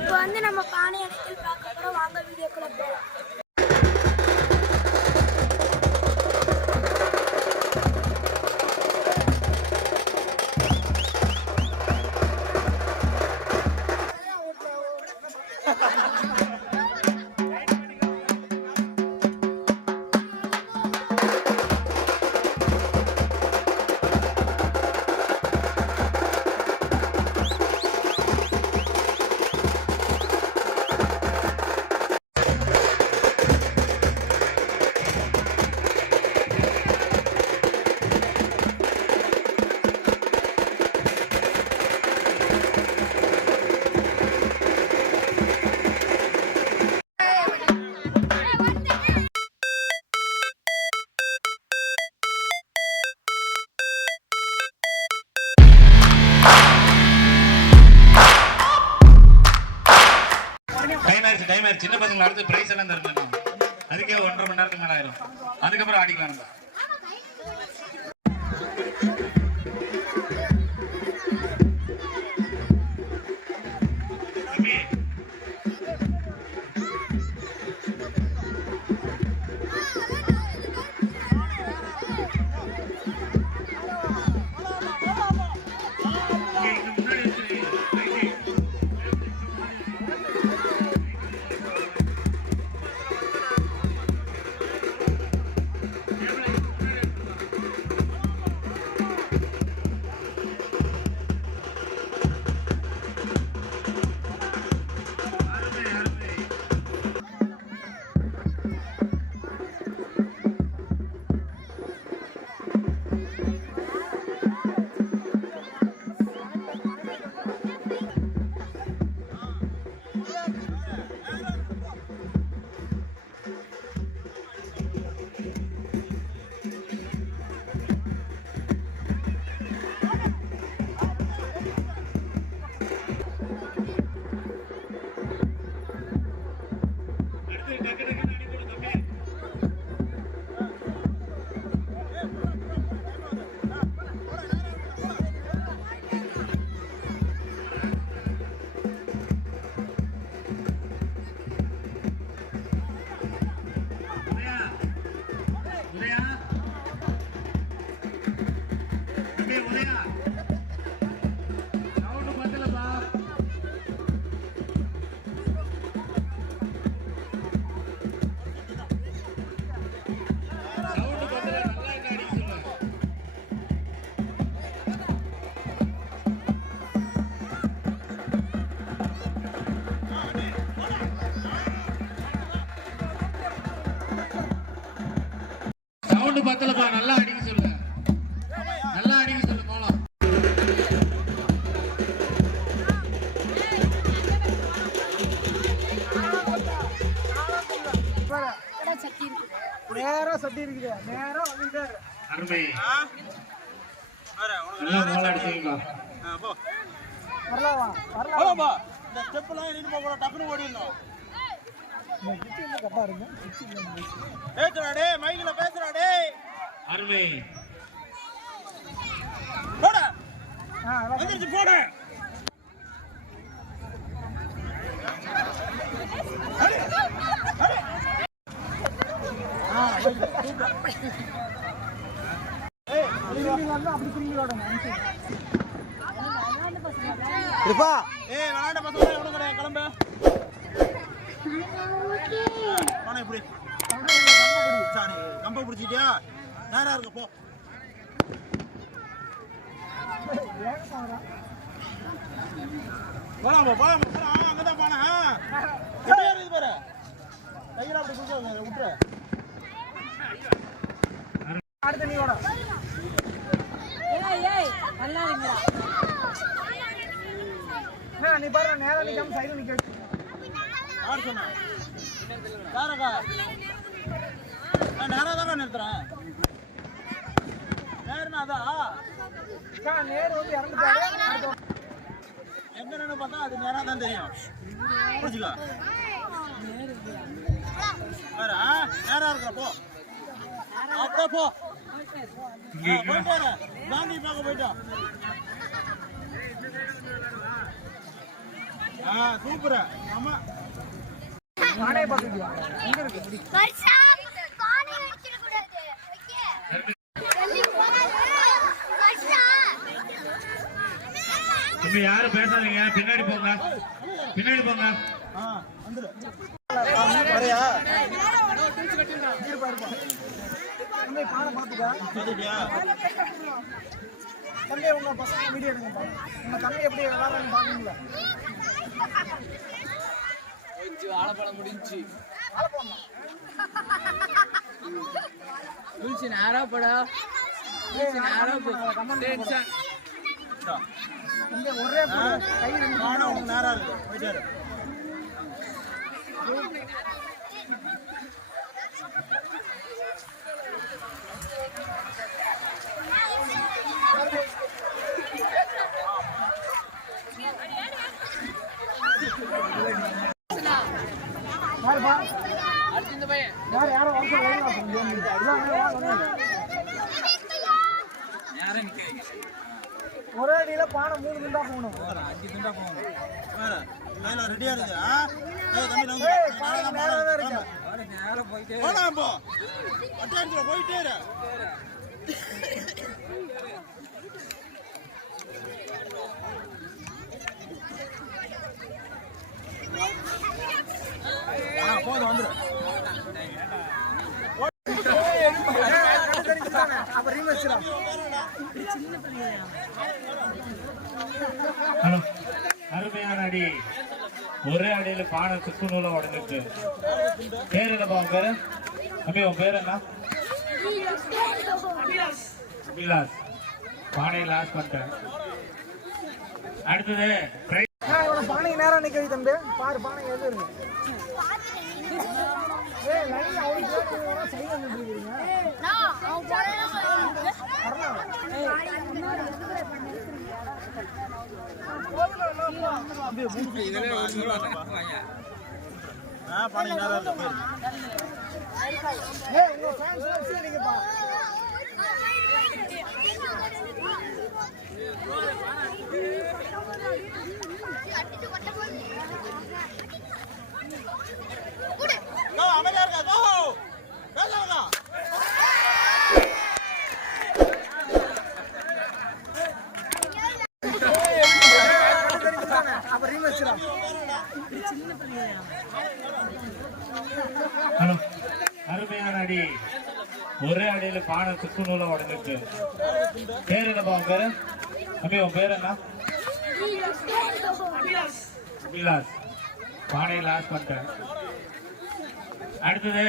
இப்போ வந்து நம்ம பானை அணைக்கல் பார்க்க போகிறோம் வாங்க வீடியோக்குள்ள போகலாம் சின்ன பசங்களை அடுத்து பிரைஸ் எல்லாம் தருங்க அதுக்கே ஒன்றரை மணி நேரத்துக்கு மேல ஆயிரும். அதுக்கப்புறம் ஆடிக்கலாம் நம்ம daqui, daqui. சவுண்டு பத்தலப்பா நல்லா அடிக்க சொல்லுங்க. நல்லா அடிக்க சொல்லு போலாம். நேரா சட்டி இருக்குது. நேரா வந்துட்டே இருக்கு அருமை நல்லா மோள அடிச்சீங்களா வரலாமா? வரலாம்? போலாம்பா இந்த ஸ்டெப்லாம் இனிமே போல டக்குனு ஓடிடணும். இந்த கிட்டி இல்லை அருமை. போட. வந்துருச்சு போடு. ஓடணும் ஏய் விளாண்ட பசங்க எவ்வளவு கிடையாது கிளம்பு. போனே இப்படி. சாரி கம்ப பிடிச்சிட்டியா? நேரா இருக்க போ. போலாம் போ போலாம் அங்கதான் போனேன் எப்படி இருக்குது பாரு? கையில அப்படி கொடுக்க விட்டுரு. அடுத்த நீ ஓட. ஆ, நீ பாரு நேரா நிக்காம சைடுல நிக்க. யார் சொன்னா? யாரக்கா நான் நேரா தானே நிறுத்துறேன். நின்று பார்த்தா அது நேரா தான் தெரியும். புரிஞ்சுக்கோ? வேற? நேரா இருக்கிற போ. அப்படியே போ. போயிட்டு வர. காந்தி பார்க்க போயிட்டோம் ஆ சூப்பரா. ஆமா பானையை பார்த்துக்கியா எங்க இருக்கு தம்பி யாரும் பேசாதீங்க. பின்னாடி போங்க. பின்னாடி போங்க. தம்பி உங்க பசங்க வீடியோ எடுங்க உங்க தம்பி எப்படி விளாட்றான்னு முடிஞ்சு ஆளப்போமா முடிச்சு நேரா படா நேரா போ இங்க ஒரே. கை ரெண்டு இருக்கு. போயிட்டாரு இந்த யார் யாரும் வந்து ஒரே அடியில பானை மூணு துண்டா போகணும். வேற கையில ரெடியா இருக்கு. ஆ? ஏய் தம்பி நம்ம ஏய் பானை நேரம் தான் இருக்கு. நேரா போயிட்டு போயிட்டே இரு. ஆ போதும் வந்துரு அப்ப ரீமேட்ச்டா ஹலோ அடி ஒரே அடியில பானை சுக்கு நூல உடஞ்சிருக்கு. பேர் என்னப்பா உன் பேரு? தம்பி உன் பேர் என்ன? அபிலாஸ் பானை லாஸ் பண்ணிட்டேன். அடுத்தது பானை நேரம் நிக்க தம்பி. பாரு பானை எது இருக்கு? ஏய் லைன் அவருக்கு சரி வந்து இருக்கீங்க நான் அவன் போறேன்னு ஆ பானை நேரம் இருக்கு போயிரு ஏய் உங்க ஃபேன்ஸ் வச்சு நீங்க பா கோ அமைதியா இருக்க கோ பேசாதடா அப்ப ரீமேட்ச்டா ஹலோ அருமையான அடி ஒரே அடியில பானை சுக்கு நூல உடஞ்சிருக்கு. பேர் என்னப்பா உன் பேரு? தம்பி உன் பேர் என்ன? அபிலாஸ் பானை லாஸ் பண்ணிட்டேன். அடுத்தது